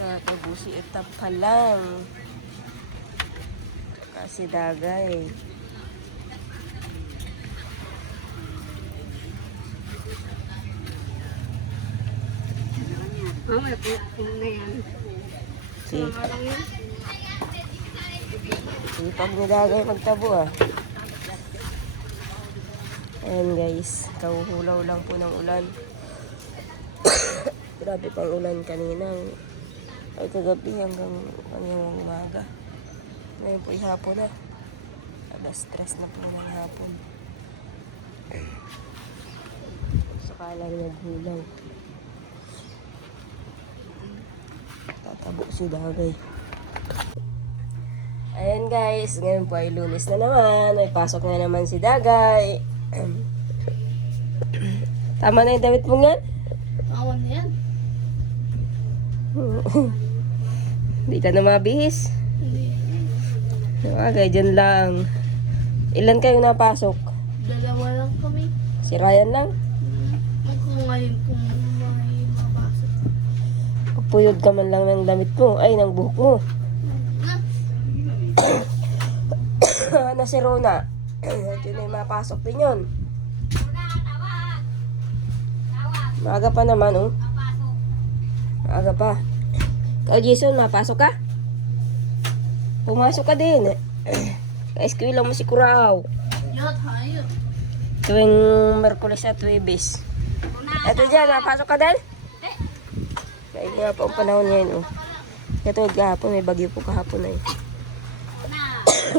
Kabusi etap pa lang. Kasi dagay. May kung na yan. Sipag ni dagay magtabo ah. Ayan guys, kahuhulaw lang po ng ulan. Grabe pang ulan kanina. Ay kagabi hanggang umaga. Ngayon po hapon na. Alas 3 na po ng hapon. Sakalang naghulaw. Tatabo si dagay. Ayan guys, ngayon po ay Lunes na naman. May pasok na naman si dagay. Tama na yung damit mo nga? Awan na yan. Hindi ka na mabihis. Hindi. Okay, dyan lang. Ilan kayo napasok? Dalawa lang kami. Si Ryan lang? Kung ngayon kung may mapasok. Pupuyod ka man lang ng damit mo. Ay, ng buhok mo. Ano si Rona? Yun ay mapasok din yun. Maaga pa naman, oh. Maaga pa. Kaya Jason, mapasok ka? Pumasok ka din. Ka-eskwela mo si Kurao. Yot, hayot. Tuwing Merkulis at Huwebes. Eto dyan, mapasok ka din? Kaya nga po ang panahon ngayon, oh. Ito, kahapon, may bagyo po kahapon na eh.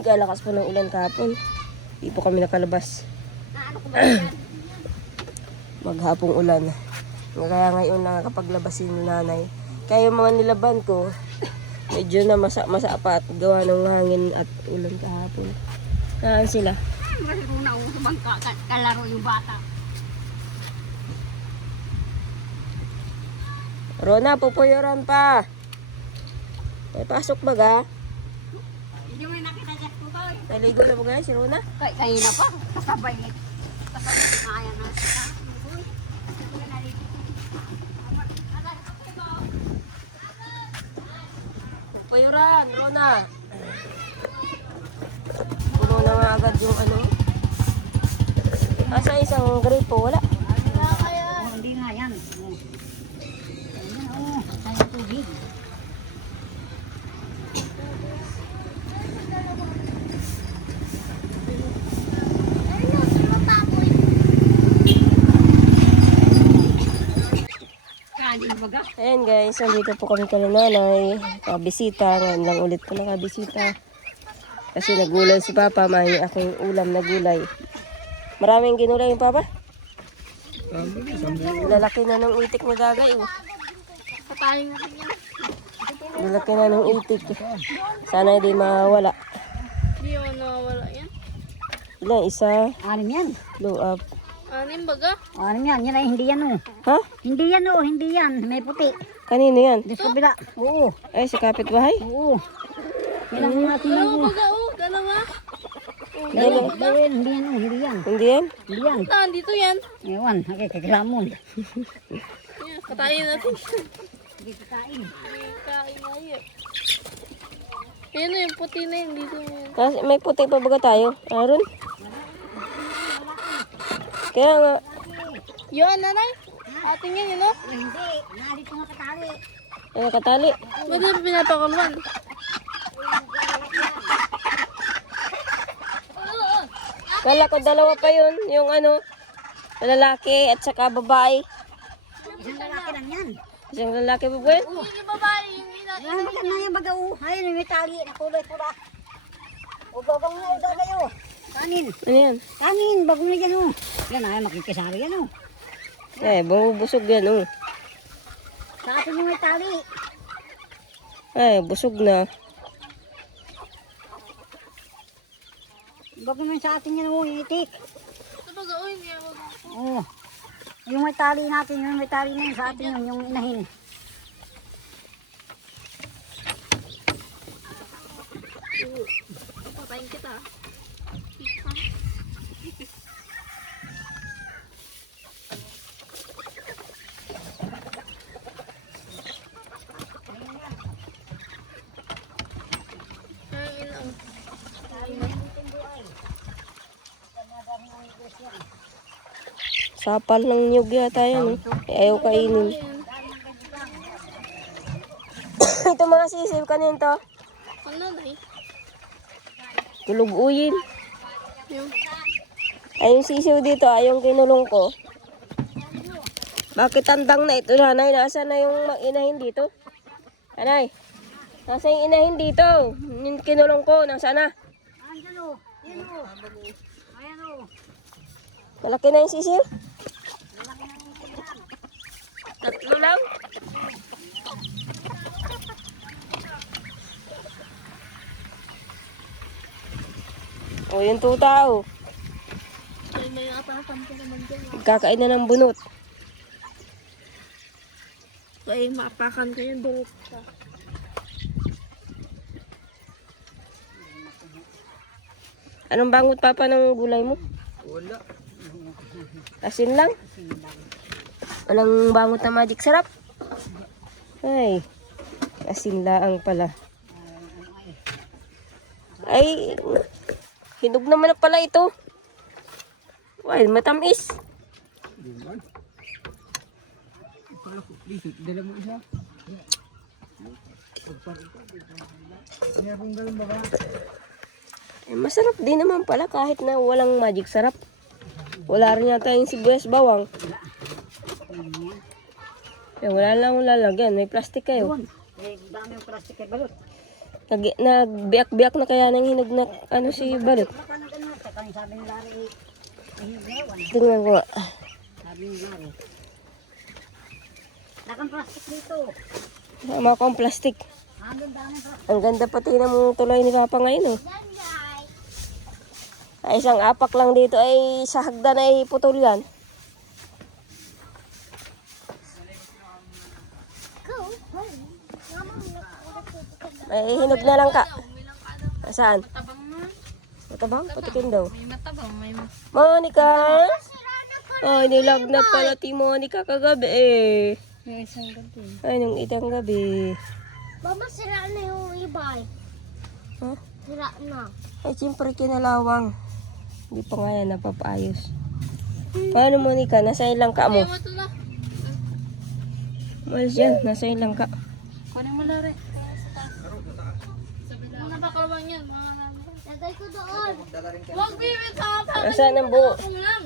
Kalakas po ng ulan kahapon. Hindi po kami nakalabas. Maghapong ulan. Kaya ngayon nakakapaglabas si nanay. Kaya yung mga nilaban ko, medyo na masa pa at gawa ng hangin at ulan kahapon. Saan sila? Masiro na ako sa bangka. Kalaro yung bata. Rona, pupuyoran pa. May pasok ba ga? Hindi mo nakita dyan po ba? Naligo na ba ga si Rona? Kaya na pa. Kasabay na. Kasabay na kaya na sila. Pupuyoran, Rona. Puno na nga agad yung ano. Asa isang gripo, wala. Hindi nga yan. Ayan o. Kaya tubig. Ayan guys, nandito po kami kay nanay. Bisita, ngayon lang ulit po nakabisita. Kasi nagulay si Papa, may aking ulam na gulay. Maraming ginulay yung Papa? Lalaki na ng itik ni Dagay. Oh. Patayin natin yan. Lalaki na ng itik. Sana hindi mawala. Hindi mo nawawala yan. Ilan? Isa? Anim yan. Blow up. Anim baga? Anim yan. Yan ay hindi yan oh. Ha? Hindi yan oh. Hindi yan. May puti. Kanino yan? Di sa kabila. Oo. Ay, sa kapitbahay? Oo. Yan ang mga Dalawa tinago. baga oh. Dalawa. Dalawa. Dawin. Hindi yan oh. Hindi yan. Hindi yan? Hindi yan. Saan? Dito yan. Ewan. Okay, kaglamon. Yan. Patayin natin. Sige, pagkain. Kain na yun. Yan yung puti na yun. Dito mo yan. Kasi may puti pa baga tayo? Aaron? Kaya nga. Yun, nanay. Ating yan, yun o. Hindi. Narito nga katali. Ay, nakatali. Ba't yung pinapakulman? Kala ko dalawa pa yun. Yung ano, lalaki at saka babae. Isang lalaki lang yan. Isang lalaki ba ba yun? Yung babae, yung ina. Yan ba yan yung baga oh. Ayun may tali. Nakulay pula. Ugagang na ito kayo. Kanin. Ano yan? Kanin. Bago na yan oh. Yan ay makikisari yan oh. Eh, bumubusog yan, oh. Sa atin yung may tali. Ay, busog na. Bago naman sa atin yan oh. Itik. Ito baga, oh, hindi ako. Oo. Yung may tali natin, yung may tali na yun sa atin yun, yung inahin. Patayin kita. Sapal ng niyog yata yan. Ayaw kainin. Ito mga sisiw, kanin to. Ano na eh? Tulog uyin. Yung Ay, yung sisiw dito, ay yung kinulong ko. Bakit tandang na ito, nanay? Nasaan na yung inahin dito? Nanay, nasa yung inahin dito? Yung kinulong ko, nasaan na? Andyan o. Yan o. Ayan o. Malaki na yung sisiw? Tatlo lang? O, yung tuta o. ay may apakan ko naman dyan. Kakain na ng bunot. Ay maapakan ko yung durot ka. Anong bangot papa ng gulay mo? Wala. Asin lang? Walang bangot na magic sarap? Ay, asin laang pala. Ay, hinog naman na pala ito. Ay, matamis. Diman. Para ko, please, dala mo isa. Kaya kung galong baka. Eh, masarap din naman pala kahit na walang magic sarap. Wala rin yata yung sibuyas bawang. Eh, wala lang lalagyan. May plastic kayo. Eh, dami yung plastic kay balot. Nagbiyak-biyak na kaya nang hinog na ano si Balot. Baka na ganun. Saka yung sabi ni Larry, hihigawan. Tingnan ko nga. Sabi ni Larry. Nakang plastic dito. Sama ko ang plastic. Hanggang dami plastic. Ang ganda pati ng tulay ni Papa ngayon. Oh. Ay, isang apak lang dito ay sa hagdan ay putol yan. Ay, hinog na lang ka. Saan? Matabang na. Matabang? Patikin daw. May matabang, may Monica? Oh, nilagnat pala ti Monica kagabi eh. yung isang gabi. Ay, nung itang gabi. Mama, sira na yung iba eh. Huh? Sira na. Ay, siyempre kinalawang. Hindi pa nga yan napapaayos. Paano Monica? Nasa ilang ka mo? Ayaw mo ito na. Malis yan, nasa ilang ka. Kunin mo lari. Mga bakalawang yan, mga namin. Lagay ko doon. Huwag bibit sa apakan. Nasaan ang buo? Lang.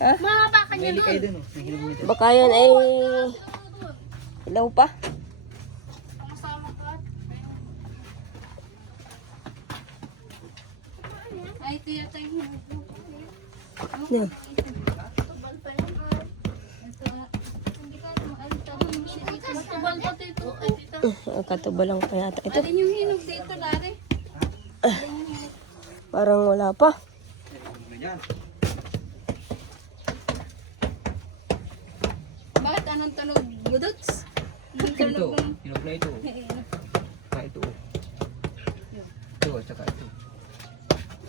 Ha? Mga apakan niya Hindi kayo doon. dun, oh. Nahinog mo ito. Baka yan ay ilaw pa. Kasama ka. Ay, tiya tayo. No. Matubal pa dito. Ay, dito. Ang katubal lang pa yata ito. Alin yung hinog dito, Lari? Parang wala pa. Bakit anong tunog? Budots? Anong Ito, tunog ng... hinog na ito. Saka ito. Ito, saka ito.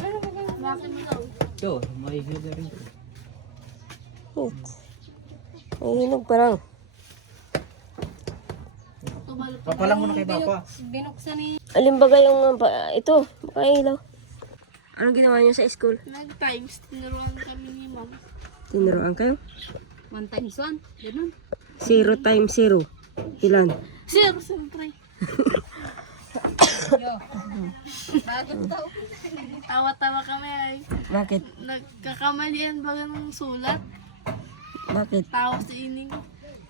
Ano ba ba? Bakit mo daw? Ito, may hinog na rin ito. Wait. May hinog parang. Tubal pa. Papalang mo na kay Papa. Binuksan ni... Alin ba yung ito? Baka ilaw. Anong ginawa niyo sa school? Nag-times. Tinuruan kami ni Ma'am. Tinuruan kayo? 1 times 1. Ganun. 0 times 0. Ilan? Sir, siyempre. Yo. Bagong tao. Tawa-tawa kami ay. Bakit? Nagkakamalian ba ng sulat? Bakit? Tao si Ining.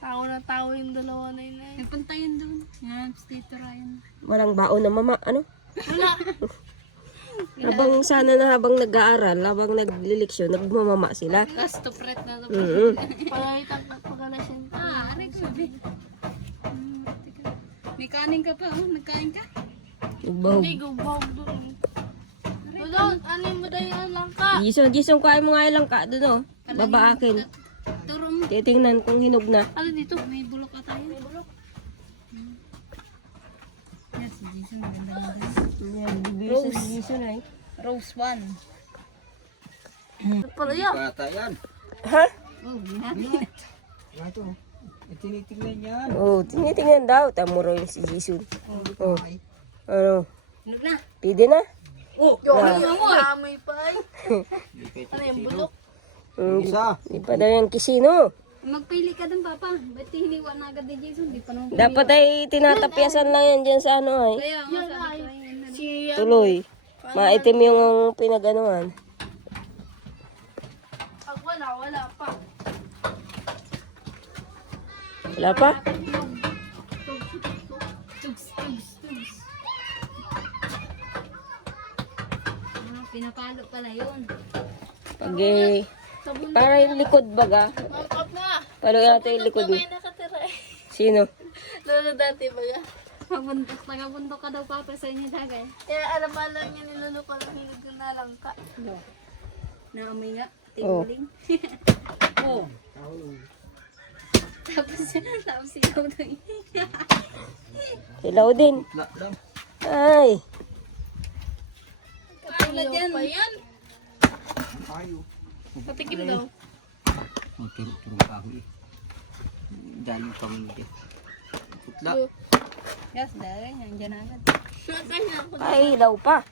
Tao na tao yung dalawa na yun ay. Nagpunta yun doon. Yan, Tito Ryan. Walang baon na mama. Ano? Wala. Habang sana na habang nag-aaral, habang nagliliksyon, nagmamama sila. Gasto pret na ito. Mm-hmm. Pagalitan ka pagalasin. Aray ko. May kanin ka pa, oh. Nagkain ka? Nagbahog. Hindi, gubahog doon. Doon, anin mo daw yung langka. Jisong, kain mo nga ilang ka doon oh. Baba akin. Turo mo. Titingnan kung hinog na. Ano dito? May bulok ka tayo. May bulok. Yes, si Jason. Maganda na rin. Jisong ay. Rose 1. Pala yan. Bata yan. Ha? Oh, ginamit. Ito, tinitignan yan. Oh, tingnan daw. Tamo raw yung si Jisoo. Oh. Ano? Hinog na. Pwede na? Oh, yung amoy. Amoy pa ay. Ano yung bulok? Isa. Di pa daw yung kisino. Magpili ka dun, Papa. Ba't hiniwa na agad ni Jason? Di pa naman. Dapat ay tinatapyasan lang yan dyan sa ano ay. Kaya nga sabi ko yun. Tuloy. Maitim yung pinag-anuhan. Pag wala pa. Wala pa? Tugs. Pinapalo pala yun. Pag para yung likod baga. Mangkap na. Paano yata yung likod mo? May nakatira eh. Sino? Lolo dati baga. Taga-bundok ka daw, Papa, sa inyo dagay. Kaya alam niya ni Lolo ko lang hilig na lang ka. Naamoy nga. Tingling. Oh. Tapos ikaw doon. Ilaw din. Wala lang. Ay. Katulad yan. Pa yan. Tayo. Patikim daw. Turo-turo kahoy. Dali pa mo dyan. Putla. Yes, dahil. Nandiyan agad. Ay, ilaw pa.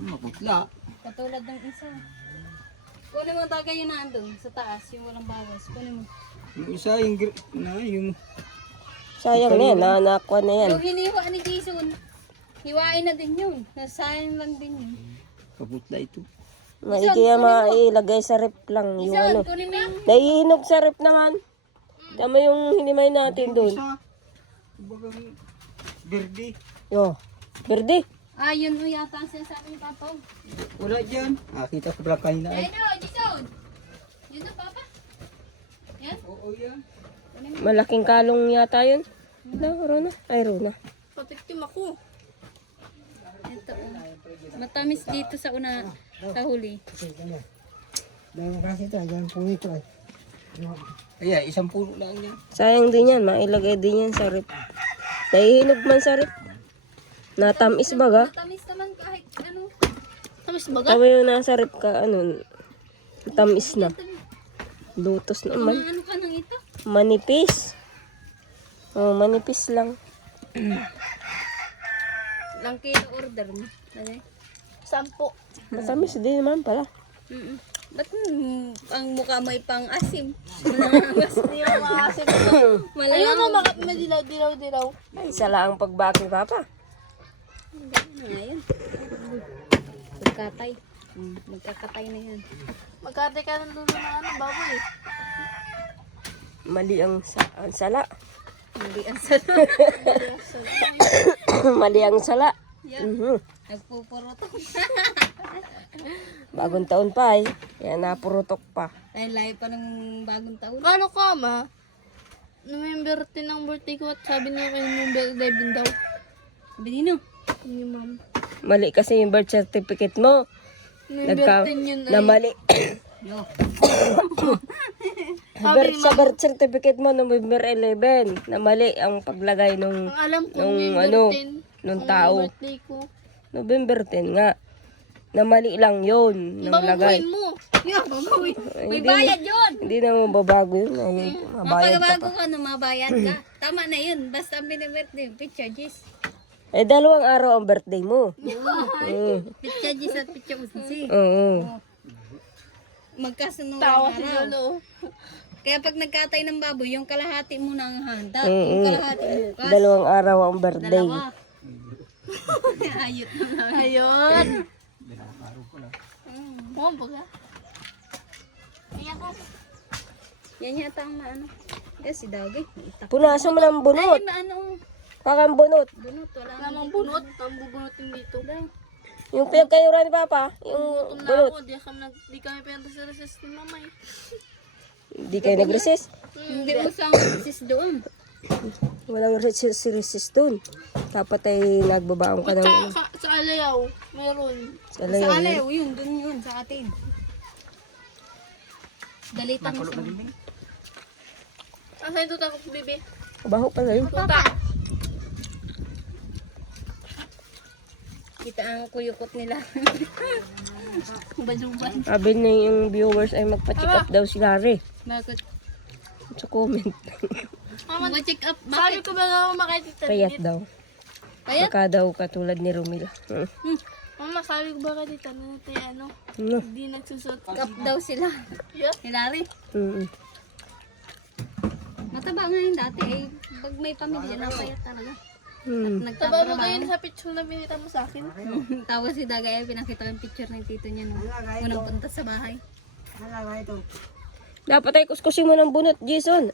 Maputla. Katulad ng isa. Kunin mo tagay yun na andun. Sa taas. Yung walang bawas. Kunin mo. Yung isa, yung Sayang na yan. Nanakuha na yan. Yung hiniwa ni Jason. Hiwain na din yun. Nasayang lang din yun. kaputla ito. Maigi yan mailagay sa rep lang. Yung ano. Kunin mo yung... Naihinog sa rep naman. Tama yung hinimay natin doon. Isa. Bagang verde. Yo. Verde. Ah, yun o yata ang sinasabi ni Papa. Wala dyan. Kita ko pala kanina ay. Ayun o, Jason. Yun o, Papa. Yan. Oo yan. Malaking kalong yata yun. Rona. Ay, Rona. Patiktim ako. Ito o. Matamis dito sa una. Sa huli. Ayan, isang puno lang yan. Sayang din yan. Mailagay din yan sa rep. Naihinog man sa rep. Natamis baga. Matamis naman kahit ano. Tamis baga? Tama yung nasa rep ka. Ano. Tamis na. Lutos naman. Ano ka nang ito? Manipis. Oh, manipis lang. Ilang kilo order mo? Okay. 10. Matamis din naman pala. Ba't ang mukha mo ay pang asim? Hindi mo maasim. Ayun na, may dilaw. Ay, isa lang ang pagbaki, Papa. Ano nga yun? Magkatay. Magkakatay na yan. Magkatay ka ng dulo ng ano, baboy. Mali ang sala. Hindi ang salo. Mali ang sala. Yan. Mhm. Nagpupurotok. Bagong taon pa eh. Kaya napurutok pa. Ay, layo pa ng bagong taon. Paano ka, ma? November 10 ang birthday ko at sabi niya kay November 11 daw. Binino. Ni ma'am. Mali kasi yung birth certificate mo. November 10 yun Na mali. Yo. Sa birth certificate mo, November 11. Na mali ang paglagay nung Ang alam ko, Nung November ano, 10 nung ang tao. birthday ko. November 10 nga. Na mali lang yun. Nang lagay. Babaguhin mo. Yo, baboy. May Hindi bayad yun. Hindi na mababago yun. Ay, mabayad ka Mapagabago pa. ka no, mabayad ka. Tama na yun. Basta ang binibirthday, picture Jis. Eh, 2 araw ang birthday mo. Mm. Picture Jis at picture Uzi. Oo. Magkasunod Tawa ang si araw. Lolo. Kaya pag nagkatay ng baboy, yung kalahati mo nang handa. Mm-mm. Yung kalahati bukas. 2 araw ang birthday. Dalawa. Ayot na lang. Ayun. Oo, baga. Yan yata ang maano. Eh, si Dagay. Punasan mo ng bunot. Ay, maano. Pakang bunot. Bunot, wala Namang bunot. Ang bubunutin dito. Yung pinagkayuran ni Papa. Yung Gutom na bunot. ako. Di kami pinata sa recess ni mama eh. Hindi kayo nag-resist. Hindi usang sis doon. Walang resist doon. Dapat ay nagbabaong ka ng Sa Alayaw, meron. sa Sa layo. Alew, yun, doon yun, sa atin. Dalitan mo sa... Asan ito takot, bebe? Baho pala yun. Tuta. Kita ang kuyukot nila. Baluban. Sabi na yung viewers ay magpa-check up daw si Larry. Bakit? Sa comment. Mag-check up. Sabi Bakit? ko ba na makita Payat daw. Payat? Baka daw katulad ni Romila. Mama, sabi ko ba ka dito na tayo ano? Ano? Hindi nagsusot. Cup daw sila. Hilari. Mataba nga yun dati eh. Pag may pamilya na payat talaga. Taba mo Nagtatrabaho. kayo sa picture na binita mo sa akin. Tapos si Dagay, pinakita ko yung picture ng tito niya nung unang punta sa bahay. Dapat ay kuskusin mo ng bunot, Jason.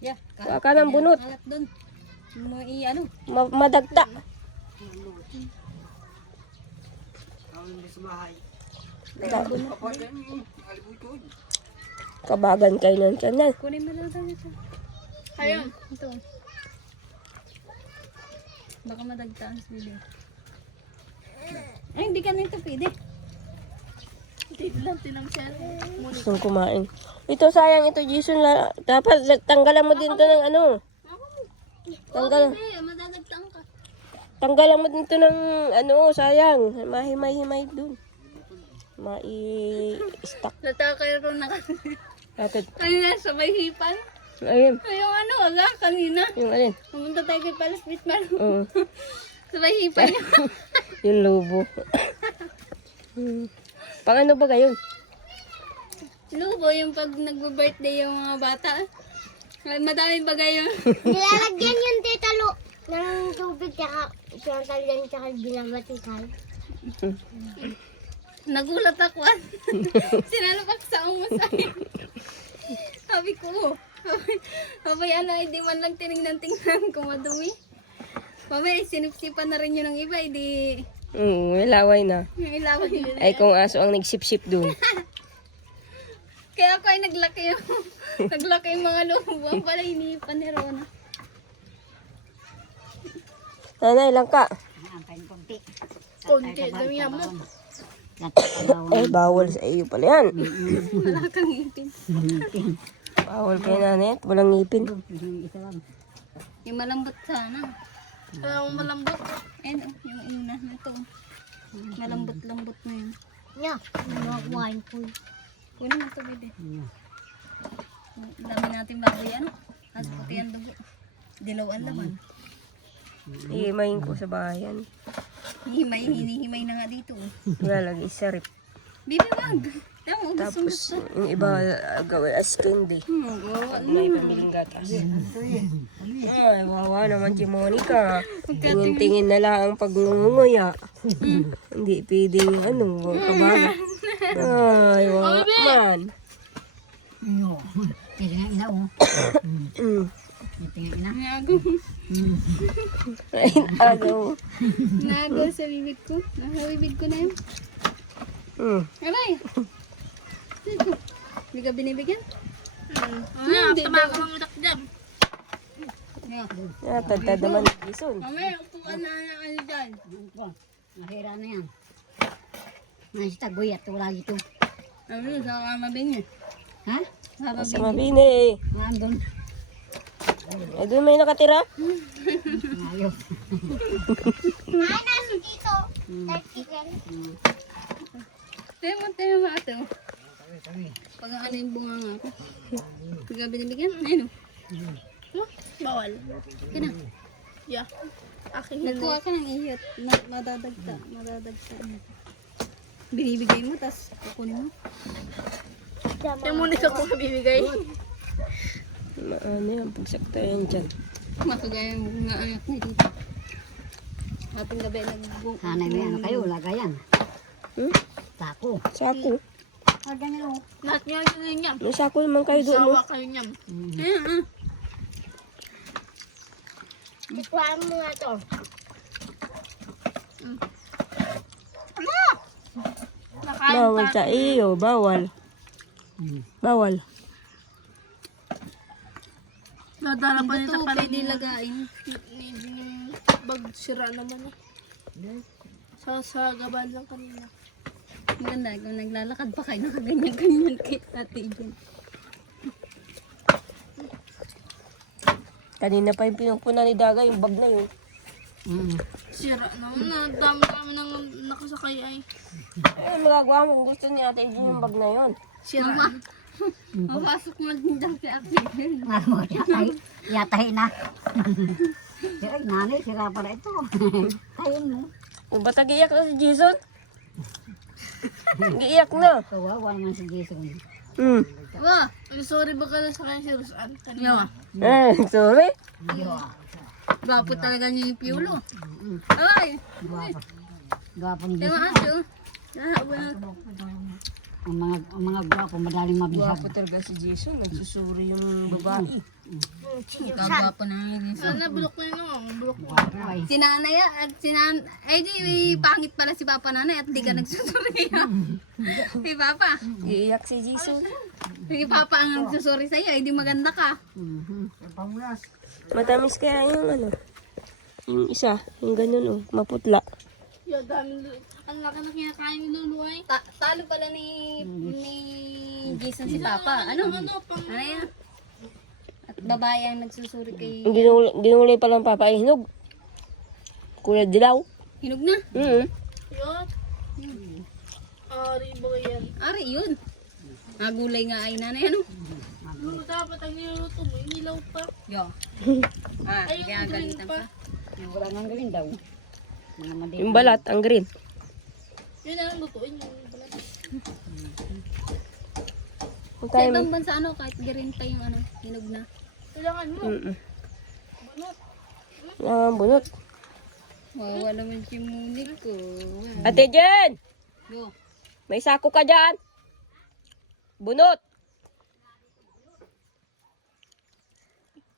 Yeah. Kuha ka ng bunot. Kalat dun. Mo ano? Madagta. Kabagan kayo ng tiyan. Kunin mo lang tayo ito. Ayun. Ito. Baka madagtaan sa video. Ay, hindi ka nito pwede. Hindi lang tinamsyan. Gustong kumain. Ito sayang ito, Jason. Dapat tanggalan mo din to ng ano. Tanggalan. Ay, madadagtaan ka. Tanggalan mo din to ng ano, sayang. Mahimay-himay dun. Mai-stack. Natakayo ron na kasi. Dapat. Kanina sabay hipan. Ayun. Yung ano, kanina. Yung alin. Pumunta tayo kay Palas Bitman. Oo. Sabay hipan niya. Yung lobo. Pang ano ba gayon? Lubo, yung pag nagbo-birthday yung mga bata. Madaming bagay yung... Nilalagyan yung titalo ng tubig tsaka pinatalian tsaka binabatikan. Nagulat ako. Sinalapak sa mo sa'yo. Sabi ko, sabi ano, hindi man lang tinignan-tingnan kung madumi. Mamaya, sinipsipan na rin yun ng iba, hindi May laway na. yung ilawan yun. Ay kung aso ang nagsip-sip dun. Kaya ako ay naglaki yung mga lobo. Ang pala hinihipan ni Rona. Nanay, lang ka. Konti, damihan mo. Ay, bawal sa iyo pala yan. Wala kang ngipin. Bawal kay nanay at walang ngipin. Yung malambot sana. Kaya mo malambot. Ayun, yung una na ito. Malambot-lambot na yun. Yeah, wine food. Kunin mo ito, bebe. Ang dami natin baboy, ano? As puti ang dugo. Dilaw ang laman. Iimayin ko sa bayan. Hinihimay na nga dito. Lalagay sa rip. Bibi, wag. Tama, gusto Tapos yung iba gawin as candy. May pambiling gatas. Ay, wawa naman si Monica. Tingin-tingin na lang ang pagngunguya. Hindi pwedeng ano, kabaga. Ay, wawa man. Tingnan ina oh. Tingnan ina. Nagaw. Ay, agaw. Nagaw sa bibig ko. Nasa bibig ko na yun. Aray! Hindi ka binibigyan? Mamaya, tama ka mang utak dyan. Tadtad naman ni Jason. Mamaya, upuan na ano dyan. Mahira na yan. Nasi taguyat wala dito. Ano, sa mabing Ha? Sa mabini. Nandun. Ay, doon may nakatira? Ayos. Ay, nasa dito. Tayo mo ate. Pag ano yung bunga nga ako. Pag binibigyan, ayun o. Bawal. Kina. Yeah. Aking Nagkuha ka ng iyot. Madadagta. Binibigay mo, tas kukunin mo. Kaya muna ka kung bibigay. Ano yan, pagsakta yan dyan. Makagaya mo nga anak niya dito. Ating gabi nag-book. Sana may ano kayo, lagayan. Hmm? Sako. Sako. Lahat niya yun niya. May sako naman kayo doon. No? Sawa kayo niya. Ikuhaan mo nga to. Bawal sa iyo, bawal. Bawal. Nadala pa nito Ito, pala pwede lagain. Hindi yung bag sira naman eh. Sa gaban lang kanina. Ang ganda, kung naglalakad pa kayo, nakaganyan-ganyan kayo ate dyan. Kanina pa yung pinupuna ni Daga, yung bag na yun. Sira naman. Dami nang nakasakay ay. Ay, magagawa mo kung gusto ni Ate Adrian yung bag na yun. Sira. Mapasok mo din dyan si ate. Ano, yatay na. Ay, nanay, sira pala ito. Tayin mo. Ba't nag-iyak na si Jason? Nag-iyak na. Kawawa naman si Jason. Ba, sorry ba ka na sa kanya si Rosan? Yo. Sorry. Gwapo talaga niya yung piulo. Ay! Gwapo ni Diba Jason. ato? Nahaba na. Ang mga gwapo madaling mabihag. Gwapo talaga si Jason. Nagsusuri yung babae. Gwapo na yun. Sana bulok na yun. Bulok mo. Gwapo ay. Si nanay at si ay di pangit pala si papa nanay at di ka nagsusuri. Si papa. Iiyak si Jason. Si papa ang nagsusuri sa'yo. Ay di maganda ka. Matamis kaya yung ano. Yung isa. Yung ganun oh. Maputla. Yo, ang laki na kinakain ni Lulu ay. Talo pala ni Jason si papa. Ano yan? At babae ang nagsusuri kay... Ginulay pa lang papa ay hinog. Kulay dilaw. Hinog na. Mm. Yun. Ari ba yan? Ari yun. Nagulay nga ay nanay ano? Lulu dapat ang niluluto mo. Inilaw pa. Yo. Kaya galitan pa. Wala nang galing daw. Mga madi. Yung balat, ang green. Yun na lang lutuin yung balat. Okay. Sa ibang bansa ano, kahit green pa yung ano, hinog na. Kailangan mo. Bunot. Bunot. Wawa naman si Munik ko. Ate Jen! Yo. May sako ka dyan. Bunot.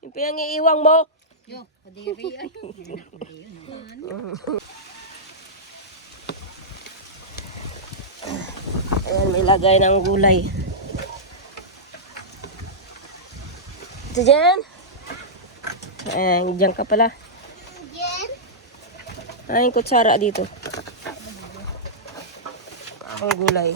Yung pinangiiwang mo. Yo, kadiri ay. Ayan, may lagay ng gulay. Ate Jen? Ayan, dyan ka pala. Ay, kutsara dito. Ang gulay.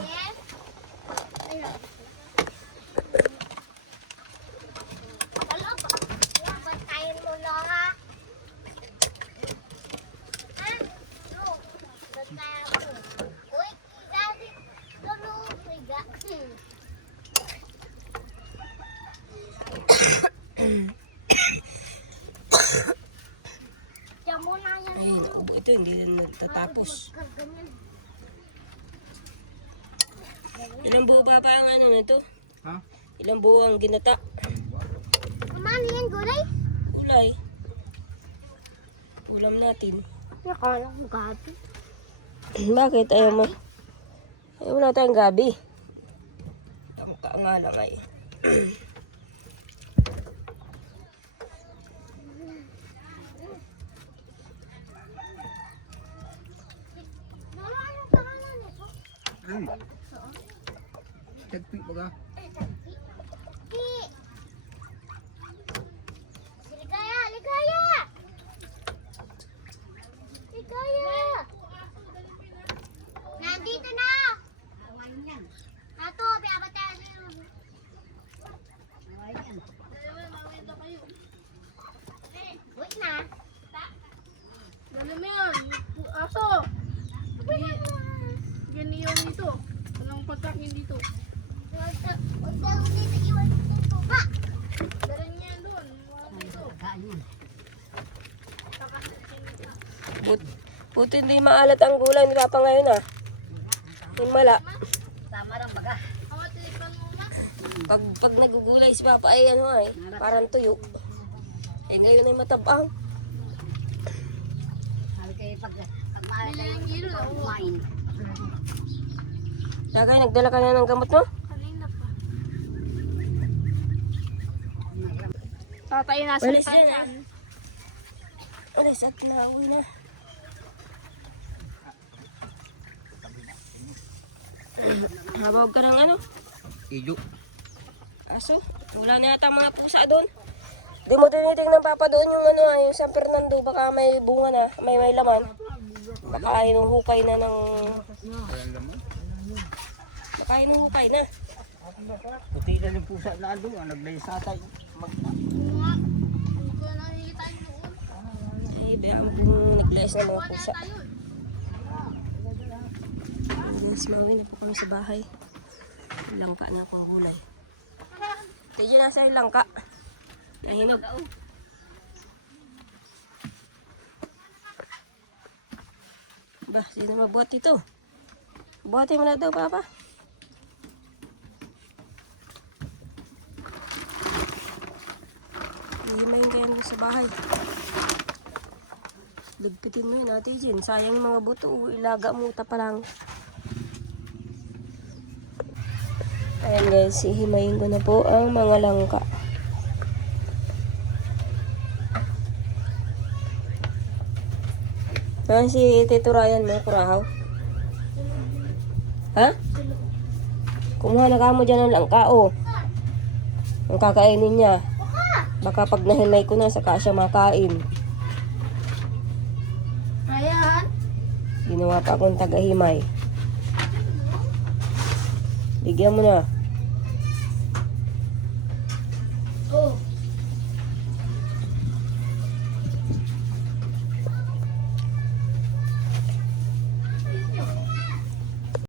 Ay, naubo ito, hindi na natatapos. Ilang buo ba ang ano nito? Ha? Ilang buo ang ginata? Kumano yan, gulay? Gulay. Ulam natin. Nakala mo gabi. Bakit? Ayaw mo. Ayaw mo na tayong gabi. Ang nga lang ay. Ay. Tagpi baga. Ligaya! Ligaya! Ligaya! Nandito na! Ato, piabat tayo dito. Wait na. Dali mo yan. Aso. Ganyan dito. Walang pagkakin dito. Huwag daw dito iwan dito pa. Dali niya doon. Buti hindi maalat ang gulay ni Papa ngayon ah. Himala. Tama lang baga. Pag nagugulay si Papa ay ano ay, parang tuyo. Eh ngayon ay matabang. Sabi kayo pag maalat kayo kumain. Dagay, nagdala ka na ng gamot mo? Kanina pa. Tatay nasa Walis yan ah. Walis at nauwi na. Habawag ka ng ano? Iyo. Aso? Wala na yata mga pusa doon. Di mo tinitingnan Papa doon yung ano yung San Fernando. Baka may bunga na, may laman. Baka inuhukay na ng... Walang laman. Baka inuhukay na. Puti na yung pusa na doon. Naglaysatay. Ay, bayaan mo kung naglayas ng mga pusa. Guys, mauwi na po kami sa bahay. Langka na ako ang gulay. Kaya nasa yung langka. Nahinog. Bah, sino mabuhat ito? Buhatin mo na daw, Papa. Hihimayin kaya mo sa bahay. Ligpitin mo yun, Ate Jen. Sayang yung mga buto. Ilaga mo pa lang. Ayan guys, hihimayin ko na po ang mga langka. Ayan si Tito Ryan mo, kurahaw. Ha? Kumuha na ka mo dyan ng langka, oh. Ang kakainin niya. Baka pag nahimay ko na, saka siya makain. Ayan. Ginawa pa akong tagahimay. Bigyan mo na. Oh.